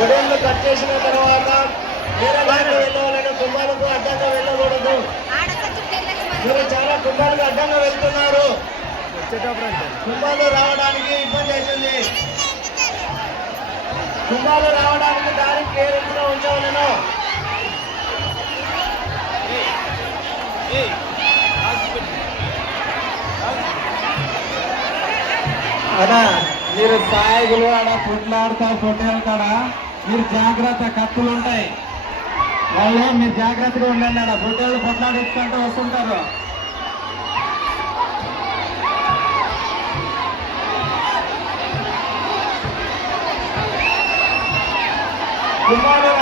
Cut చేసిన తర్వాత వేరే దాంట్లో వెళ్ళవాలని కుంభాలకు అడ్డంగా వెళ్ళకూడదు. మీరు చాలా కుంభాలకు అడ్డంగా వెళ్తున్నారు. కుంభాలు రావడానికి ఇబ్బంది అవుతుంది. కుంభాలు రావడానికి దారి క్లియరెన్స్ ఉంచవలను అదా మీరు సాయకులు ఆడ కొట్లాడుతా పొట్టేలు కాడ మీరు జాగ్రత్త కత్తులు ఉంటాయి. వాళ్ళు మీరు జాగ్రత్తగా ఉండండి ఆడ. పొట్టేళ్ళు పొట్లాడుకుంటూ వస్తుంటారు. కుంభాలు